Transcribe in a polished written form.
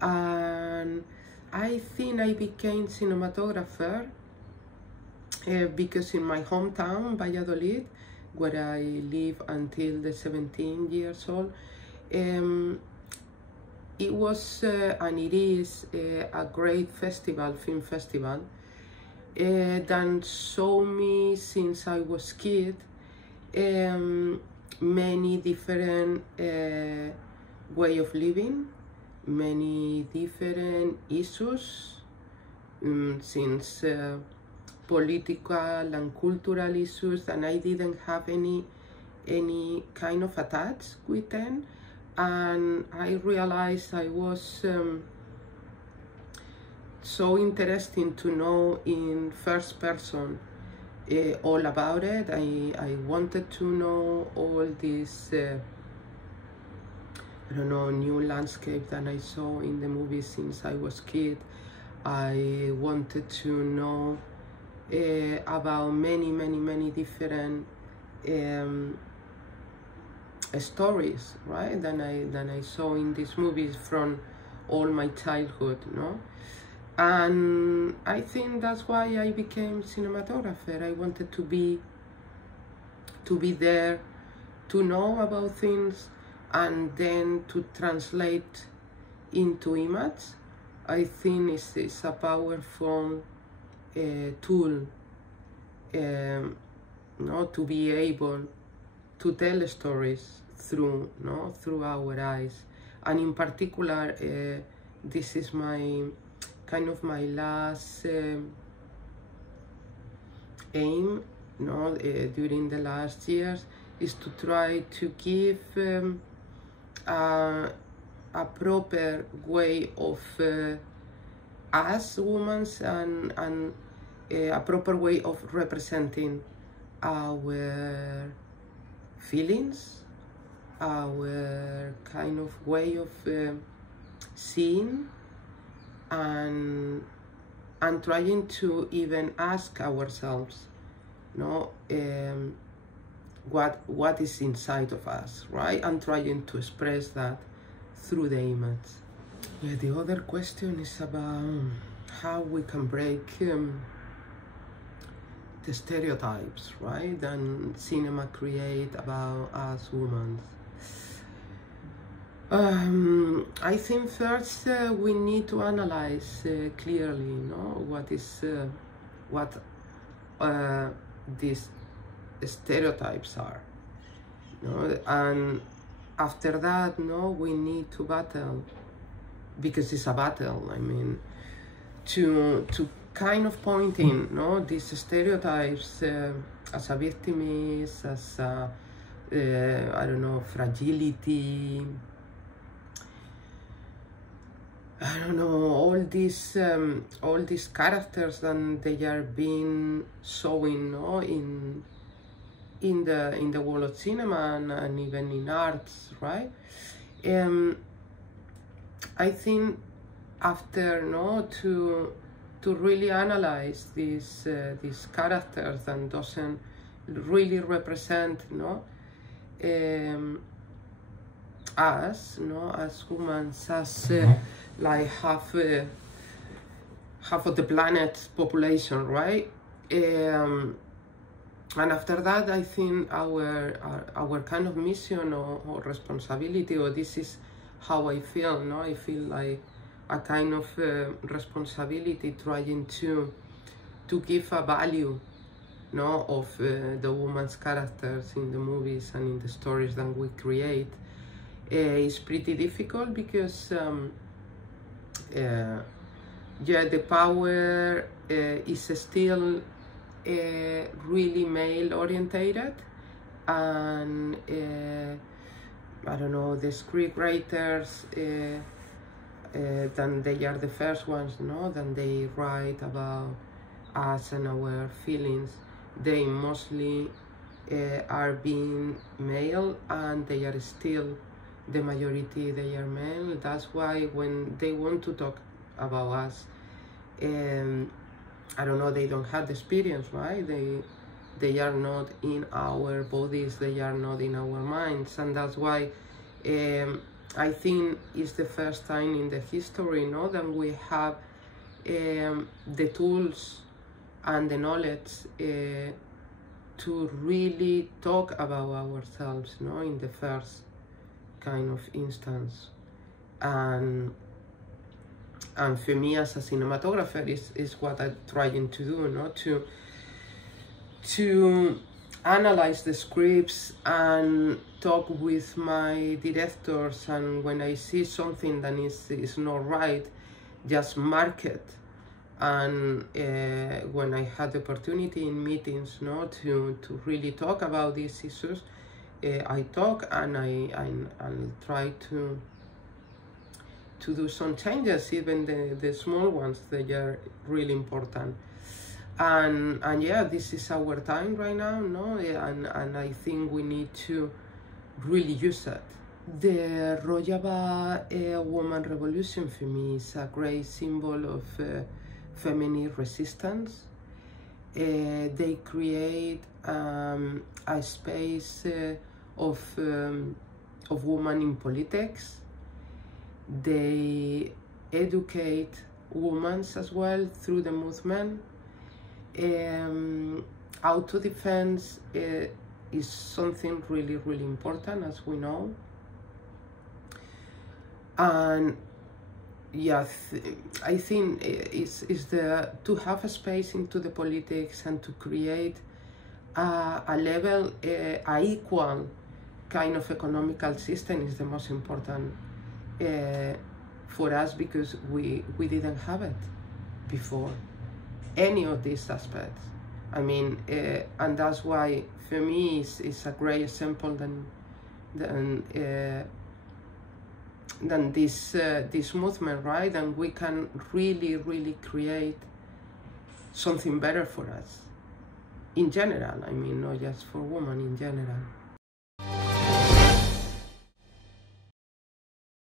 And I think I became cinematographer because in my hometown, Valladolid, where I live until the 17 years old, it was and it is a great festival, film festival, that showed me since I was kid many different way of living, many different issues, since political and cultural issues, and I didn't have any kind of attach with them. And I realized I was so interesting to know in first person all about it. I wanted to know all this I don't know, new landscape that I saw in the movies since I was kid. I wanted to know about many different stories, right, than I saw in these movies from all my childhood, no? And I think that's why I became cinematographer. I wanted to be there, to know about things, and then to translate into image. I think it's a powerful tool, no, to be able to tell stories through our eyes. And in particular, this is my kind of my last aim, during the last years, is to try to give a proper way of us women and a proper way of representing our feelings, our kind of way of seeing, and trying to even ask ourselves, what is inside of us, right? And trying to express that through the image. Yeah, the other question is about how we can break the stereotypes, right, and cinema create about us women. I think first we need to analyze clearly, what these stereotypes are, and after that, we need to battle, because it's a battle. I mean, to kind of pointing, these stereotypes as a victimist, as a, I don't know, fragility. I don't know, all these characters that they are being showing, in the world of cinema and even in arts, right? I think after to really analyze these characters that doesn't really represent us, as humans, as like half of the planet's population, right? And after that, I think our kind of mission or responsibility, or this is how I feel, I feel like a kind of responsibility, trying to give a value, of the woman's characters in the movies and in the stories that we create. It's pretty difficult because the power is still really male orientated, and I don't know, the script writers, then they are the first ones, then they write about us and our feelings. They mostly are being male, and they are still the majority, they are male. That's why when they want to talk about us, I don't know, they don't have the experience, right? They are not in our bodies, they are not in our minds, and that's why I think it's the first time in the history, no, that we have the tools and the knowledge to really talk about ourselves, no, in the first kind of instance. And for me as a cinematographer is what I'm trying to do, no, to analyze the scripts and talk with my directors, and when I see something that is not right, just mark it. And when I had the opportunity in meetings, no, to really talk about these issues, I talk and I'll try to do some changes, even the small ones. They are really important. And yeah, this is our time right now, no, and I think we need to really use it. The Rojava woman revolution for me is a great symbol of feminine resistance. They create a space of women in politics. They educate women as well through the movement. Auto-defense is something really, really important, as we know. And yeah, I think it's to have a space into the politics and to create a level, a equal kind of economical system is the most important for us, because we didn't have it before, any of these aspects. I mean, and that's why for me it's a great example than this movement, right? And we can really create something better for us in general. I mean, not just for women, in general.